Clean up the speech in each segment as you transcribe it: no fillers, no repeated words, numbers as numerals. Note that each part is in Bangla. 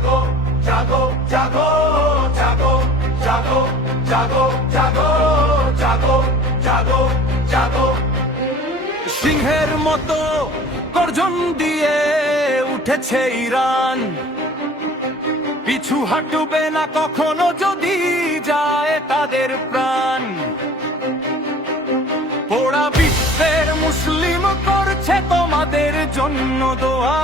জাগো জাগো জাগো জাগো জাগো জাগো জাগো জাগো জাগো জাগো সিংহের মতো গর্জন দিয়ে উঠেছে ইরান, পিছু হাঁটবে না কখনো যদি যায় তাদের প্রাণ। পোড়া বিশ্বের মুসলিম করছে তোমাদের জন্য দোয়া,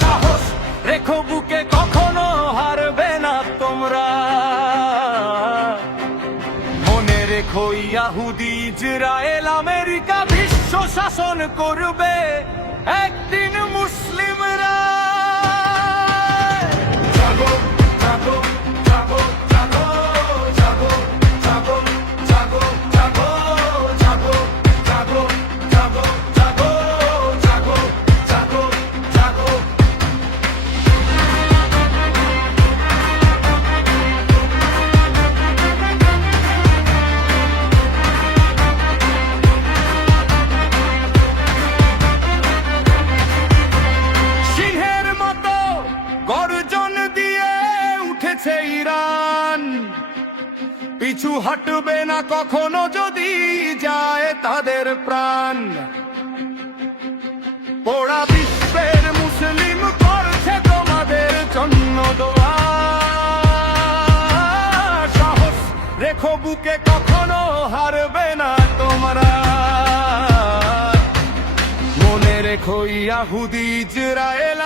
সাহস রেখো বুকে কখনো হারবে না তোমরা। মনে রেখো ইহুদি ইজরায়েল আমেরিকা বিশ্ব শাসন করবে একদিন মুসলিমরা। জাগো জাগো জাগো জাগো জাগো জাগো জাগো জাগো জাগো জাগো জাগো জাগো জাগো জাগো জাগো সিংহের মতো গর্জন দিয়ে উঠেছে ইরান, পিছু হাঁটবে না কখনো যদি যায় তাদের প্রাণ। পোড়া বিশ্বের মুসলিম করছে তোমাদের জন্য দোয়া, সাহস রেখো বুকে কখনো হারবে না তোমরা। মনে রেখো ইহুদি ইজরায়েল